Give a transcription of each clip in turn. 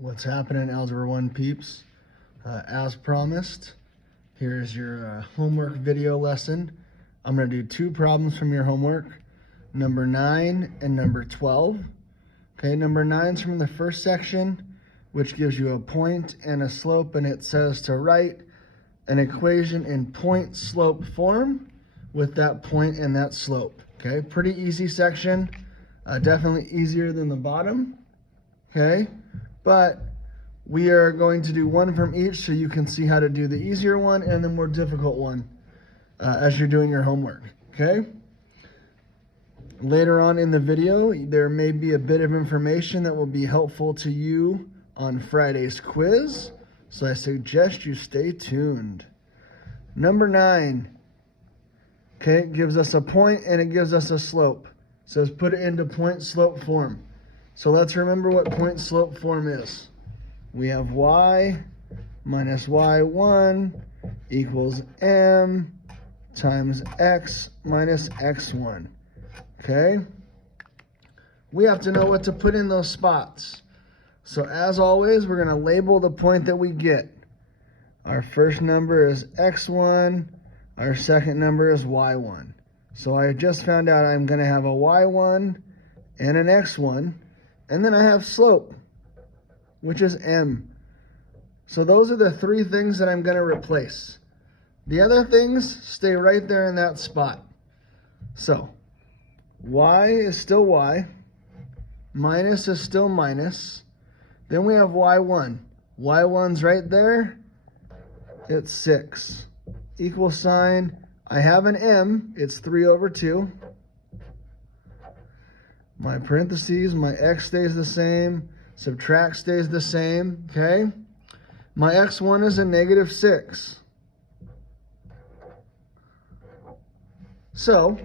What's happening, Algebra 1 peeps? As promised, here's your homework video lesson. I'm going to do two problems from your homework, number 9 and number 12. Okay, number 9's from the first section, which gives you a point and a slope, and it says to write an equation in point-slope form with that point and that slope. Okay, pretty easy section, definitely easier than the bottom. Okay, but we are going to do one from each so you can see how to do the easier one and the more difficult one as you're doing your homework, okay? Later on in the video, there may be a bit of information that will be helpful to you on Friday's quiz, so I suggest you stay tuned. Number 9, okay, it gives us a point and it gives us a slope. It says put it into point-slope form. So let's remember what point-slope form is. We have y minus y1 equals m times x minus x1. Okay? We have to know what to put in those spots. So as always, we're going to label the point that we get. Our first number is x1. Our second number is y1. So I just found out I'm going to have a y1 and an x1. And then I have slope, which is m. So those are the three things that I'm going to replace. The other things stay right there in that spot. So y is still y, minus is still minus. Then we have y1. y1's right there. It's 6. Equal sign. I have an m. It's 3/2. My parentheses, my x stays the same. Subtract stays the same, okay? My x1 is a -6. So,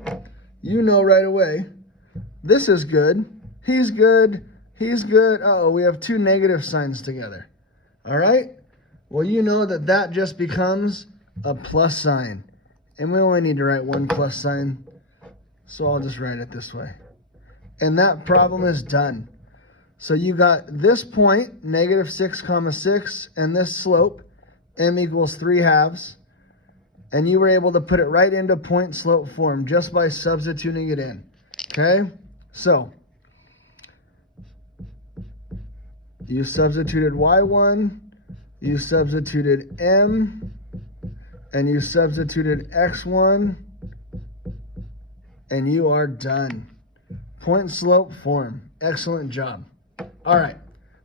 you know right away, this is good, he's good, he's good. Uh-oh, we have two negative signs together. All right? Well, you know that that just becomes a plus sign. And we only need to write one plus sign, so I'll just write it this way. And that problem is done. So you got this point, -6, 6, and this slope, m equals 3/2. And you were able to put it right into point-slope form just by substituting it in. Okay? So, you substituted y1, you substituted m, and you substituted x1, and you are done. Point-slope form. Excellent job. All right.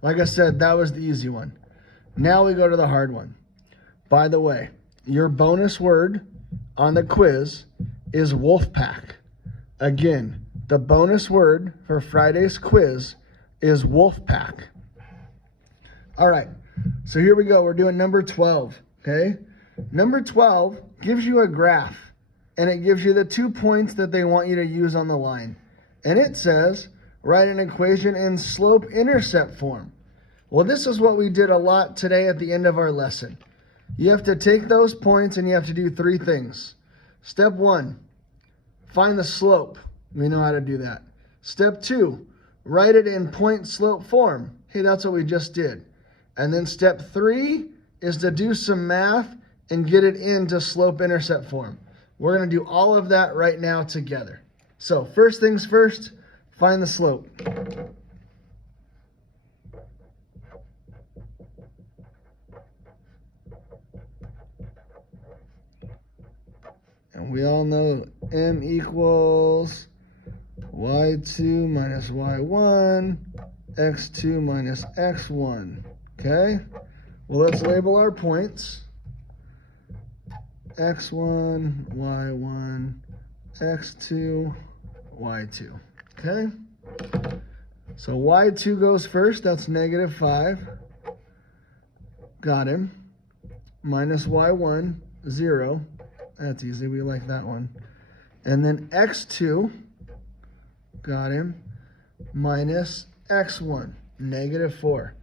Like I said, that was the easy one. Now we go to the hard one. By the way, your bonus word on the quiz is Wolfpack. Again, the bonus word for Friday's quiz is Wolfpack. All right. So here we go. We're doing number 12. Okay? Number 12 gives you a graph, and it gives you the 2 points that they want you to use on the line. And it says, write an equation in slope-intercept form. Well, this is what we did a lot today at the end of our lesson. You have to take those points and you have to do three things. Step 1, find the slope. We know how to do that. Step 2, write it in point-slope form. Hey, that's what we just did. And then step 3 is to do some math and get it into slope-intercept form. We're going to do all of that right now together. So first things first, find the slope. And we all know m equals y2 minus y1, x2 minus x1. Okay? Well, let's label our points. x1, y1, x2, y2. Okay? So y2 goes first. That's -5. Got him. Minus y1, 0. That's easy. We like that one. And then x2, got him, minus x1, -4.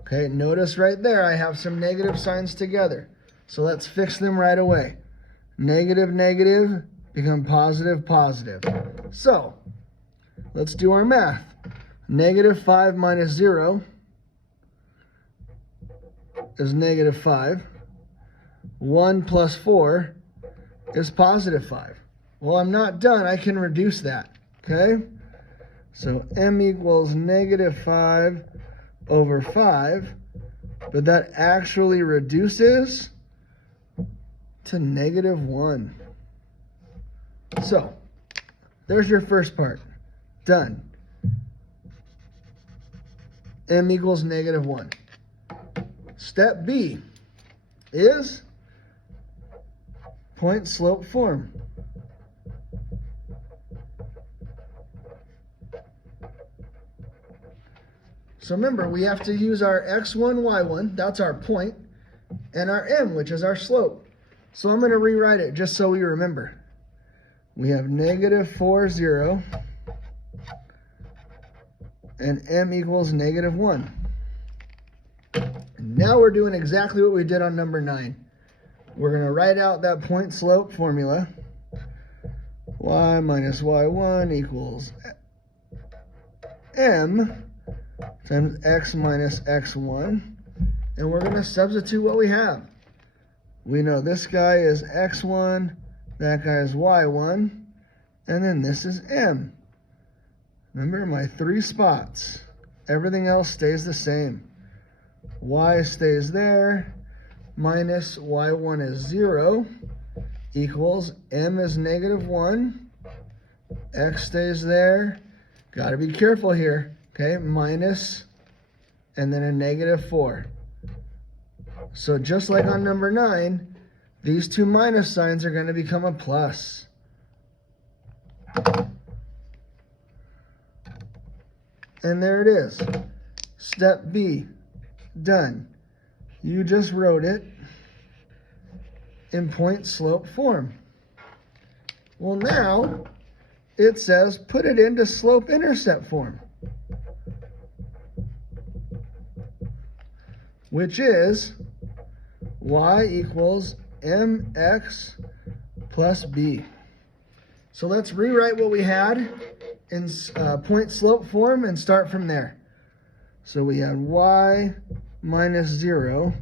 Okay, notice right there I have some negative signs together. So let's fix them right away. Negative, negative, become positive, positive. So let's do our math. -5 minus 0 is negative 5. 1 plus 4 is positive 5. Well, I'm not done. I can reduce that, okay? So m equals negative 5 over 5, but that actually reduces to negative 1. So there's your first part. Done. M equals negative 1. Step B is point slope form. So remember, we have to use our x1, y1, that's our point, and our m, which is our slope. So I'm going to rewrite it just so we remember. We have negative 4, 0, and m equals negative 1. And now we're doing exactly what we did on number 9. We're going to write out that point slope formula. Y minus y1 equals m times x minus x1. And we're going to substitute what we have. We know this guy is x1, that guy is y1, and then this is m. Remember my 3 spots. Everything else stays the same. Y stays there, minus y1 is 0, equals m is negative 1, x stays there. Got to be careful here, okay? Minus, and then a negative 4. So just like on number 9, these two minus signs are going to become a plus. And there it is. Step B, done. You just wrote it in point slope form. Well, now it says put it into slope intercept form, which is y equals mx plus b. So let's rewrite what we had in point slope form and start from there. So we had y minus 0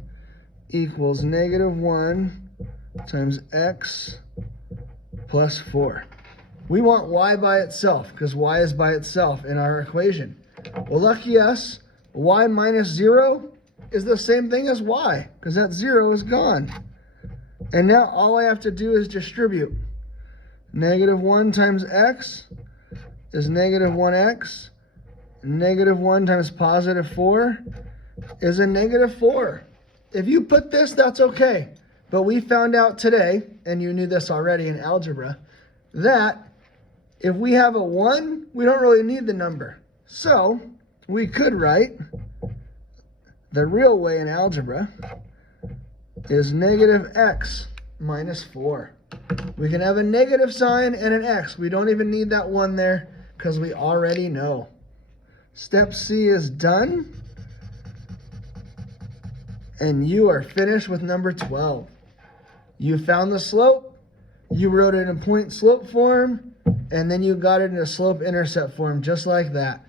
equals negative 1 times x plus 4. We want y by itself because y is by itself in our equation. Well, lucky us, y minus 0 is the same thing as y because that 0 is gone. And now all I have to do is distribute. Negative 1 times x is negative 1x. Negative 1 times positive 4 is a negative 4. If you put this, that's okay. But we found out today, and you knew this already in algebra, that if we have a 1, we don't really need the number. So we could write the real way in algebra is negative x minus 4. We can have a negative sign and an x. We don't even need that 1 there because we already know. Step C is done. And you are finished with number 12. You found the slope, you wrote it in point slope form, and then you got it in a slope intercept form just like that.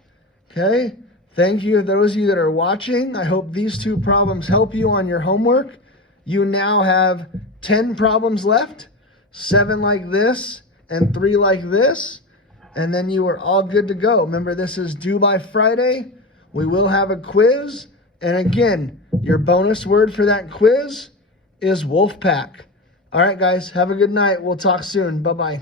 Okay? Thank you to those of you that are watching. I hope these 2 problems help you on your homework. You now have 10 problems left, 7 like this and 3 like this, and then you are all good to go. Remember, this is due by Friday. We will have a quiz, and again, your bonus word for that quiz is Wolfpack. All right, guys, have a good night. We'll talk soon. Bye-bye.